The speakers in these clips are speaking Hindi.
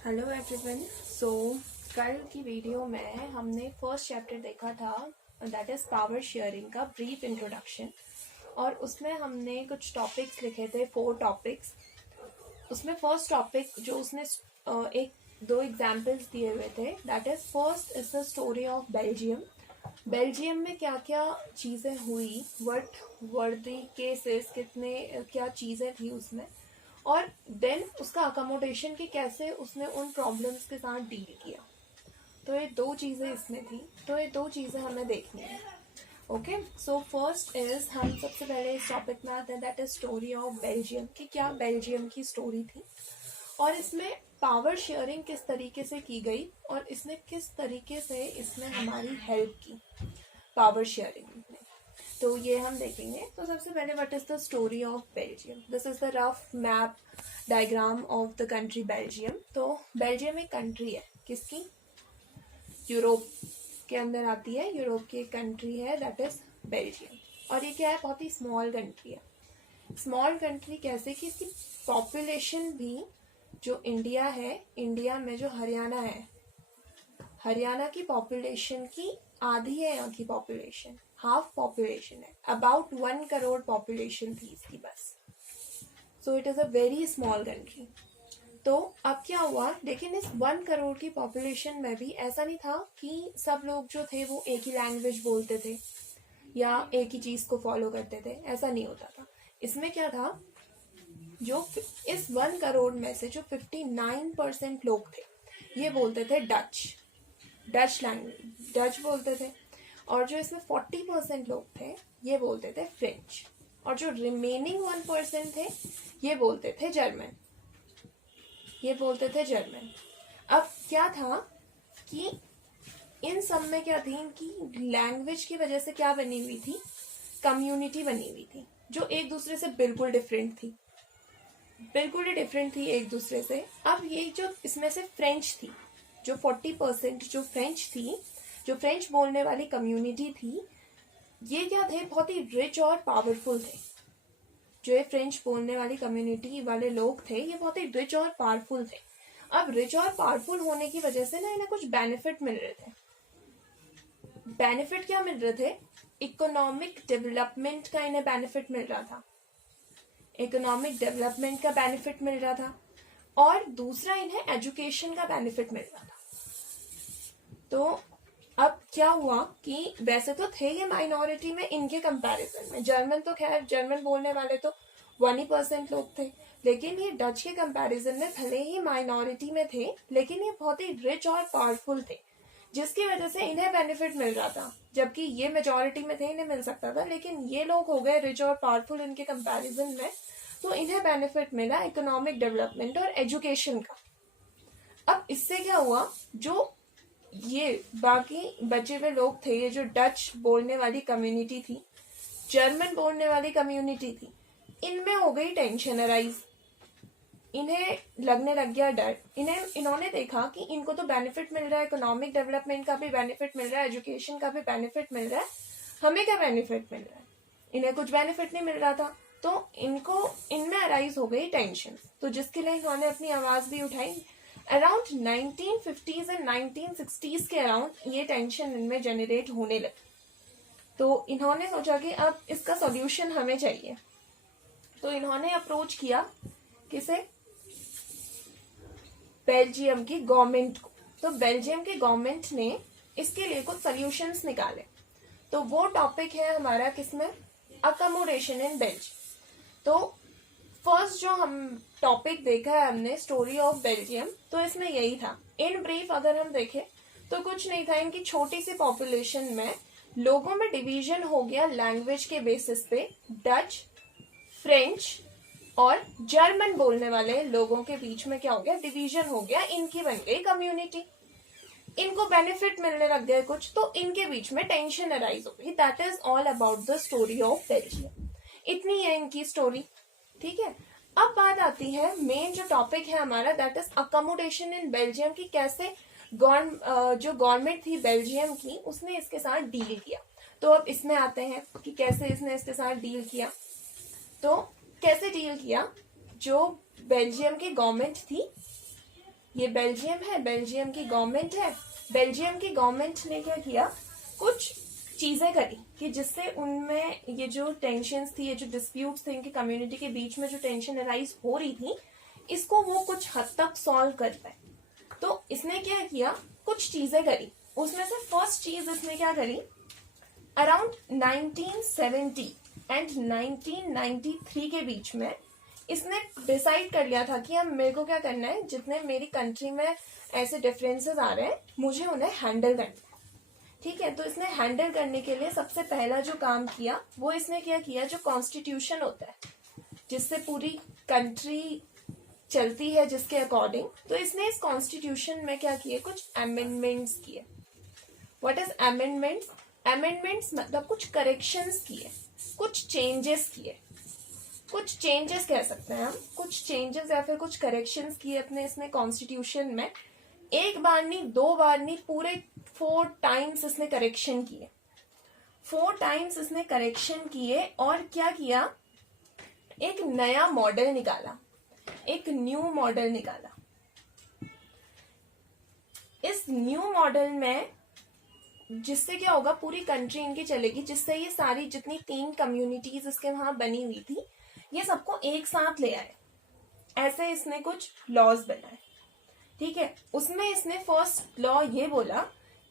Hello everyone. सो कल की वीडियो में हमने फर्स्ट चैप्टर देखा था, दैट इज़ पावर शेयरिंग का ब्रीफ इंट्रोडक्शन। और उसमें हमने कुछ टॉपिक्स लिखे थे, 4 टॉपिक्स। उसमें फर्स्ट टॉपिक जो उसने एक दो एग्जाम्पल्स दिए हुए थे, that is first is the story of Belgium. Belgium में क्या क्या चीज़ें हुई, व्हाट वर द केसेस, कितने क्या चीज़ें थी उसमें, और देन उसका अकोमोडेशन की कैसे उसने उन प्रॉब्लम्स के साथ डील किया। तो ये 2 चीज़ें इसमें थी, तो ये 2 चीज़ें हमें देखनी है। ओके, सो फर्स्ट इज, हम सबसे पहले इस टॉपिक में आते हैं, that is story of Belgium कि क्या बेल्जियम की स्टोरी थी और इसमें पावर शेयरिंग किस तरीके से की गई और इसने किस तरीके से इसमें हमारी हेल्प की पावर शेयरिंग में। तो ये हम देखेंगे। तो सबसे पहले, what is the story of Belgium. This is the rough map diagram of the country Belgium. तो बेल्जियम एक कंट्री है, किसकी? यूरोप के अंदर आती है, यूरोप की एक कंट्री है, दैट इज बेल्जियम। और ये क्या है? बहुत ही स्मॉल कंट्री है। स्मॉल कंट्री कैसे कि इसकी पॉपुलेशन भी जो इंडिया है, इंडिया में जो हरियाणा है, हरियाणा की पॉपुलेशन की आधी है यहाँ की पॉपुलेशन, हाफ पॉपुलेशन है, अबाउट 1 करोड़ पॉपुलेशन थी इसकी बस। So it is a very small country. तो अब क्या हुआ, लेकिन इस 1 करोड़ की पॉपुलेशन में भी ऐसा नहीं था कि सब लोग जो थे वो एक ही लैंग्वेज बोलते थे या एक ही चीज को फॉलो करते थे, ऐसा नहीं होता था। इसमें क्या था, जो इस 1 करोड़ में से जो 59% लोग थे ये बोलते थे डच लैंग्वेज, डच बोलते थे। और जो इसमें 40% लोग थे ये बोलते थे फ्रेंच। और जो रिमेनिंग 1% थे ये बोलते थे जर्मन, ये बोलते थे जर्मन। अब क्या था कि इन सब में क्या थी, इनकी लैंग्वेज की वजह से क्या बनी हुई थी, कम्युनिटी बनी हुई थी जो एक दूसरे से बिल्कुल डिफरेंट थी, बिल्कुल ही डिफरेंट थी एक दूसरे से। अब ये जो इसमें से फ्रेंच थी, जो 40% जो फ्रेंच थी, जो फ्रेंच बोलने वाली कम्युनिटी थी, ये क्या थे, बहुत ही रिच और पावरफुल थे। जो ये फ्रेंच बोलने वाली कम्युनिटी वाले लोग थे ये बहुत ही रिच और पावरफुल थे। अब रिच और पावरफुल होने की वजह से ना इन्हें कुछ बेनिफिट मिल रहे थे। बेनिफिट क्या मिल रहे थे? इकोनॉमिक डेवलपमेंट का इन्हें बेनिफिट मिल रहा था, इकोनॉमिक डेवलपमेंट का बेनिफिट मिल रहा था, और दूसरा इन्हें एजुकेशन का बेनिफिट मिल रहा था। तो अब क्या हुआ कि वैसे तो थे ये माइनॉरिटी में इनके कंपैरिजन में, जर्मन तो खैर जर्मन बोलने वाले तो 1% लोग थे, लेकिन ये डच के कंपैरिजन में भले ही माइनॉरिटी में थे लेकिन ये बहुत ही रिच और पावरफुल थे, जिसकी वजह से इन्हें बेनिफिट मिल रहा था। जबकि ये मेजोरिटी में थे, इन्हें मिल सकता था, लेकिन ये लोग हो गए रिच और पावरफुल इनके कंपैरिजन में, तो इन्हें बेनिफिट मिला इकोनॉमिक डेवलपमेंट और एजुकेशन का। अब इससे क्या हुआ, जो ये बाकी बचे हुए लोग थे, ये जो डच बोलने वाली कम्युनिटी थी, जर्मन बोलने वाली कम्युनिटी थी, इनमें हो गई टेंशन अराइज। इन्हें लगने लग गया डर। इन्होंने देखा कि इनको तो बेनिफिट मिल रहा है, इकोनॉमिक डेवलपमेंट का भी बेनिफिट मिल रहा है, एजुकेशन का भी बेनिफिट मिल रहा है, हमें क्या बेनिफिट मिल रहा है? इन्हें कुछ बेनिफिट नहीं मिल रहा था। तो इनको इनमें अराइज हो गई टेंशन, तो जिसके लिए इन्होंने अपनी आवाज भी उठाई। अराउंड 1950s एंड 1960s के अराउंड ये टेंशन इनमें जनरेट होने लगी। तो इन्होंने सोचा कि अब इसका सॉल्यूशन हमें चाहिए। तो इन्होंने अप्रोच किया किसे? बेल्जियम की गवर्नमेंट को। तो बेल्जियम की गवर्नमेंट ने इसके लिए कुछ सॉल्यूशंस निकाले। तो वो टॉपिक है हमारा किसमें? Accommodation in Belgium. तो फर्स्ट जो हम टॉपिक देखा है हमने, स्टोरी ऑफ बेल्जियम, तो इसमें यही था। इन ब्रीफ अगर हम देखें तो कुछ नहीं था, इनकी छोटी सी पॉपुलेशन में लोगों में डिवीजन हो गया लैंग्वेज के बेसिस पे। डच, फ्रेंच और जर्मन बोलने वाले लोगों के बीच में क्या हो गया, डिवीजन हो गया, इनकी बन गई कम्युनिटी। इनको बेनिफिट मिलने लग गए कुछ, तो इनके बीच में टेंशन अराइज हो गई। That is all about the story of Belgium. इतनी है इनकी स्टोरी, ठीक है। अब बात आती है मेन जो टॉपिक है हमारा, that is accommodation in Belgium की कैसे जो गवर्नमेंट थी बेल्जियम की उसने इसके साथ डील किया। तो अब इसमें आते हैं कि कैसे इसने इसके साथ डील किया। तो कैसे डील किया, जो बेल्जियम की गवर्नमेंट थी ये बेल्जियम है, बेल्जियम की गवर्नमेंट है। बेल्जियम की गवर्नमेंट ने क्या किया, कुछ चीजें करी कि जिससे उनमें ये जो टेंशन्स थी, ये जो डिस्प्यूट्स थे, इनकी कम्युनिटी के बीच में जो टेंशन अराइज हो रही थी, इसको वो कुछ हद तक सॉल्व कर पाए। तो इसने क्या किया, कुछ चीजें करी। उसमें से फर्स्ट चीज इसने क्या करी, अराउंड 1970 एंड 1993 के बीच में इसने डिसाइड कर लिया था कि अब मेरे को क्या करना है, जितने मेरी कंट्री में ऐसे डिफरेंसेस आ रहे हैं मुझे उन्हें हैंडल करना है। ठीक है, तो इसने हैंडल करने के लिए सबसे पहला जो काम किया वो इसने क्या किया, जो कॉन्स्टिट्यूशन होता है जिससे पूरी कंट्री चलती है जिसके अकॉर्डिंग, तो इसने इस कॉन्स्टिट्यूशन में क्या किए, कुछ अमेंडमेंट्स किए। What is amendments? अमेंडमेंट्स मतलब कुछ करेक्शंस किए, कुछ चेंजेस किए, कुछ चेंजेस कह सकते हैं हम, कुछ चेंजेस या फिर कुछ करेक्शंस किए अपने इसने कॉन्स्टिट्यूशन में। एक बार नहीं, दो बार नहीं, पूरे 4 टाइम्स इसने करेक्शन किए। 4 टाइम्स इसने करेक्शन किए और क्या किया, एक नया मॉडल निकाला, एक न्यू मॉडल निकाला। इस न्यू मॉडल में जिससे क्या होगा, पूरी कंट्री इनकी चलेगी, जिससे ये सारी जितनी 3 कम्युनिटीज इसके वहां बनी हुई थी ये सबको एक साथ ले आए। ऐसे इसने कुछ लॉज बनाए। ठीक है, उसमें इसने फर्स्ट लॉ ये बोला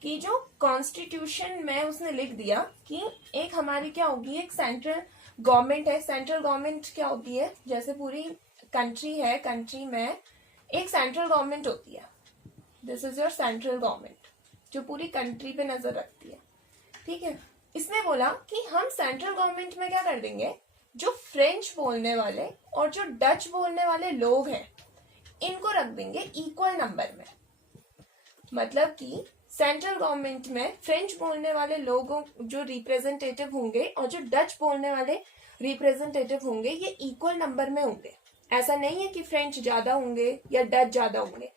कि जो कॉन्स्टिट्यूशन में उसने लिख दिया कि एक हमारी क्या होगी, एक सेंट्रल गवर्नमेंट है। सेंट्रल गवर्नमेंट क्या होती है, जैसे पूरी कंट्री है, कंट्री में एक सेंट्रल गवर्नमेंट होती है। This is your central government जो पूरी कंट्री पे नजर रखती है। ठीक है, इसने बोला कि हम सेंट्रल गवर्नमेंट में क्या कर देंगे, जो फ्रेंच बोलने वाले और जो डच बोलने वाले लोग हैं इनको रख देंगे इक्वल नंबर में। मतलब कि सेंट्रल गवर्नमेंट में फ्रेंच बोलने वाले लोगों जो रिप्रेजेंटेटिव होंगे और जो डच बोलने वाले रिप्रेजेंटेटिव होंगे ये इक्वल नंबर में होंगे। ऐसा नहीं है कि फ्रेंच ज्यादा होंगे या डच ज्यादा होंगे।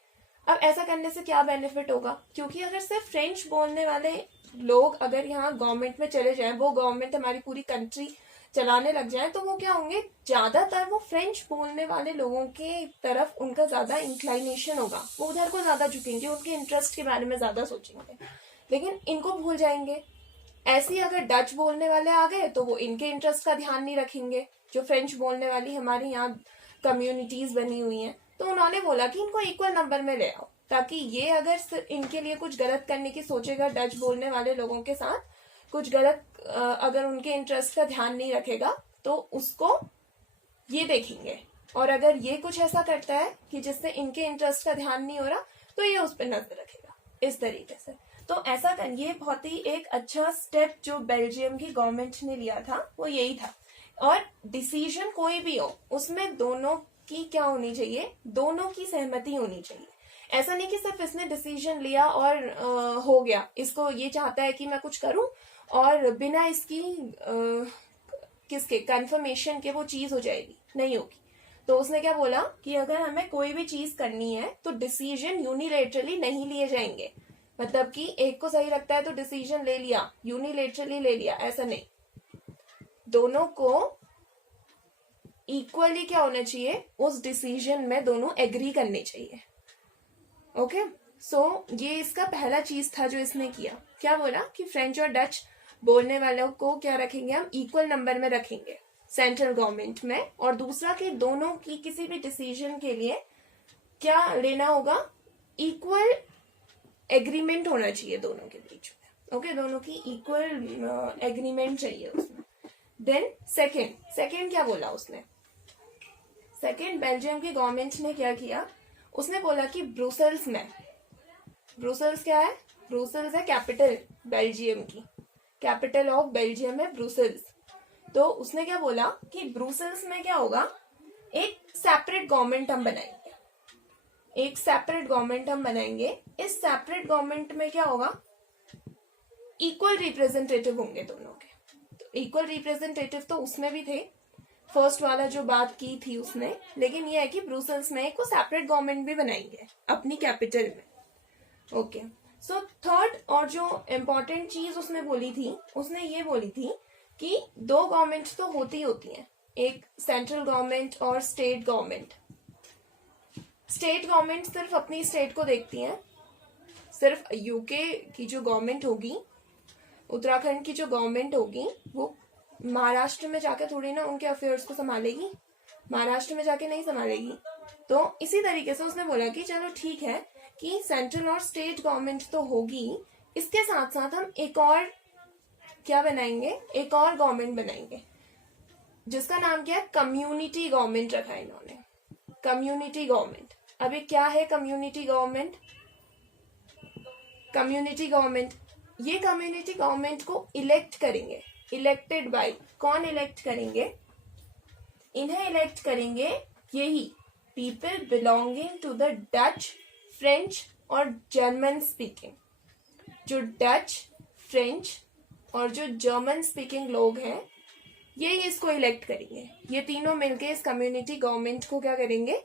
अब ऐसा करने से क्या बेनिफिट होगा, क्योंकि अगर सिर्फ फ्रेंच बोलने वाले लोग अगर यहाँ गवर्नमेंट में चले जाएं, वो गवर्नमेंट हमारी पूरी कंट्री चलाने लग जाए, तो वो क्या होंगे, ज्यादातर वो फ्रेंच बोलने वाले लोगों के तरफ उनका ज्यादा इंक्लाइनेशन होगा, वो उधर को ज्यादा झुकेंगे, उनके इंटरेस्ट के बारे में ज्यादा सोचेंगे, लेकिन इनको भूल जाएंगे। ऐसे ही अगर डच बोलने वाले आ गए तो वो इनके इंटरेस्ट का ध्यान नहीं रखेंगे, जो फ्रेंच बोलने वाली हमारी यहाँ कम्युनिटीज बनी हुई हैं। तो उन्होंने बोला कि इनको इक्वल नंबर में ले आओ, ताकि ये अगर इनके लिए कुछ गलत करने की सोचेगा डच बोलने वाले लोगों के साथ, कुछ गलत अगर उनके इंटरेस्ट का ध्यान नहीं रखेगा तो उसको ये देखेंगे, और अगर ये कुछ ऐसा करता है कि जिससे इनके इंटरेस्ट का ध्यान नहीं हो रहा तो ये उस पर नजर रखेगा, इस तरीके से। तो ऐसा कर, ये बहुत ही एक अच्छा स्टेप जो बेल्जियम की गवर्नमेंट ने लिया था वो यही था। और डिसीजन कोई भी हो उसमें दोनों की क्या होनी चाहिए, दोनों की सहमति होनी चाहिए। ऐसा नहीं कि सिर्फ इसने डिसीजन लिया और हो गया, इसको ये चाहता है कि मैं कुछ करूं और बिना इसकी किसके कंफर्मेशन के वो चीज हो जाएगी, नहीं होगी। तो उसने क्या बोला कि अगर हमें कोई भी चीज करनी है तो डिसीजन यूनिलेटरली नहीं लिए जाएंगे। मतलब कि एक को सही लगता है तो डिसीजन ले लिया, यूनिलेटरली ले लिया, ऐसा नहीं। दोनों को इक्वली क्या होना चाहिए, उस डिसीजन में दोनों एग्री करने चाहिए। ओके, सो ये इसका पहला चीज था जो इसने किया। क्या बोला कि फ्रेंच और डच बोलने वालों को क्या रखेंगे, हम इक्वल नंबर में रखेंगे सेंट्रल गवर्नमेंट में। और दूसरा कि दोनों की किसी भी डिसीजन के लिए क्या लेना होगा, इक्वल एग्रीमेंट होना चाहिए दोनों के बीच में। ओके, दोनों की इक्वल एग्रीमेंट चाहिए उसमें। देन सेकेंड क्या बोला उसने, सेकेंड बेल्जियम की गवर्नमेंट ने क्या किया, उसने बोला कि ब्रुसेल्स में, ब्रुसेल्स क्या है, ब्रुसेल्स है कैपिटल बेल्जियम की, कैपिटल ऑफ बेल्जियम है ब्रुसेल्स। तो उसने क्या बोला कि ब्रुसेल्स में क्या होगा, एक सेपरेट गवर्नमेंट हम बनाएंगे, एक सेपरेट गवर्नमेंट हम बनाएंगे। इस सेपरेट गवर्नमेंट में क्या होगा, इक्वल रिप्रेजेंटेटिव होंगे दोनों के। तो इक्वल रिप्रेजेंटेटिव तो उसमें भी थे, फर्स्ट वाला जो बात की थी उसने, लेकिन ये है कि ब्रुसेल्स में एक सेपरेट गवर्नमेंट भी बनाएंगे अपनी कैपिटल में। ओके, सो थर्ड और जो इम्पोर्टेंट चीज उसने बोली थी, उसने ये बोली थी कि 2 गवर्नमेंट तो होती हैं, एक सेंट्रल गवर्नमेंट और स्टेट गवर्नमेंट। स्टेट गवर्नमेंट सिर्फ अपनी स्टेट को देखती हैं, सिर्फ यूके की जो गवर्नमेंट होगी, उत्तराखंड की जो गवर्नमेंट होगी, वो महाराष्ट्र में जाके थोड़ी ना उनके अफेयर्स को संभालेगी, महाराष्ट्र में जाके नहीं संभालेगी। तो इसी तरीके से उसने बोला कि चलो ठीक है कि सेंट्रल और स्टेट गवर्नमेंट तो होगी, इसके साथ साथ हम एक और क्या बनाएंगे, एक और गवर्नमेंट बनाएंगे जिसका नाम क्या है, कम्युनिटी गवर्नमेंट रखा है इन्होंने, कम्युनिटी गवर्नमेंट। अभी क्या है कम्युनिटी गवर्नमेंट? कम्युनिटी गवर्नमेंट, ये कम्युनिटी गवर्नमेंट को इलेक्ट करेंगे, इलेक्टेड बाय, कौन इलेक्ट करेंगे? इन्हें इलेक्ट करेंगे यही people belonging to the Dutch, French और जर्मन स्पीकिंग। जो डच, फ्रेंच और जो जर्मन स्पीकिंग लोग हैं ये इसको इलेक्ट करेंगे, ये तीनों मिलके इस कम्युनिटी गवर्नमेंट को क्या करेंगे,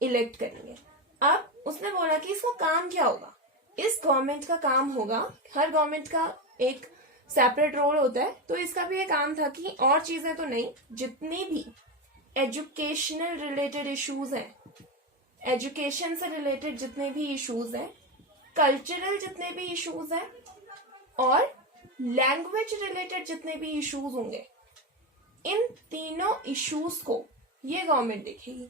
इलेक्ट करेंगे। अब उसने बोला कि इसका काम क्या होगा? इस गवर्नमेंट का काम होगा, हर गवर्नमेंट का एक सेपरेट रोल होता है, तो इसका भी ये काम था कि और चीजें तो नहीं, जितनी भी एजुकेशनल रिलेटेड इश्यूज हैं, एजुकेशन से रिलेटेड जितने भी इश्यूज हैं, कल्चरल जितने भी इश्यूज हैं और लैंग्वेज रिलेटेड जितने भी इश्यूज होंगे, इन तीनों इश्यूज को ये गवर्नमेंट देखेगी,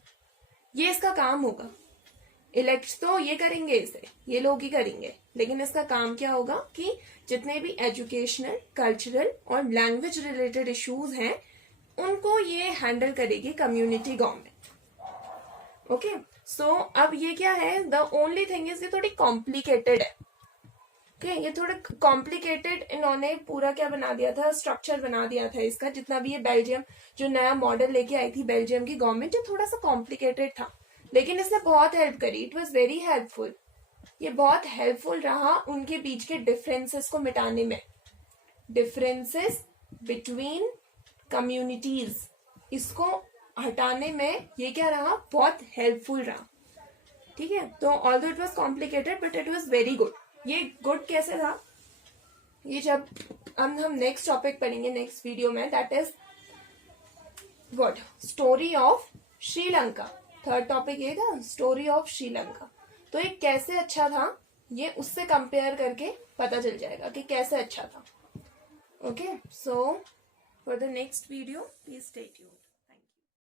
ये इसका काम होगा। इलेक्ट तो ये करेंगे, इसे ये लोग ही करेंगे, लेकिन इसका काम क्या होगा कि जितने भी एजुकेशनल, कल्चरल और लैंग्वेज रिलेटेड इश्यूज हैं उनको ये हैंडल करेगी कम्युनिटी गवर्नमेंट। ओके, सो अब ये क्या है, द ओनली थिंग इज ये थोड़ी कॉम्प्लिकेटेड है। ओके, ये थोड़ा कॉम्प्लिकेटेड इन्होंने पूरा क्या बना दिया था, स्ट्रक्चर बना दिया था इसका, जितना भी ये बेल्जियम जो नया मॉडल लेके आई थी बेल्जियम की गवर्नमेंट, ये थोड़ा सा कॉम्प्लिकेटेड था, लेकिन इसने बहुत हेल्प करी, इट वॉज वेरी हेल्पफुल। ये बहुत हेल्पफुल रहा उनके बीच के डिफरेंसेस को मिटाने में, डिफरेंसेस बिटवीन कम्युनिटीज, इसको हटाने में ये क्या रहा, बहुत हेल्पफुल रहा। ठीक है, तो although it was complicated but it was very good. ये गुड कैसे था, ये जब हम नेक्स्ट टॉपिक पढ़ेंगे नेक्स्ट वीडियो में, that is what, story of Sri Lanka. Third topic ये था, स्टोरी ऑफ श्रीलंका। तो ये कैसे अच्छा था ये उससे कंपेयर करके पता चल जाएगा कि कैसे अच्छा था। Okay, so for the next video please stay tuned.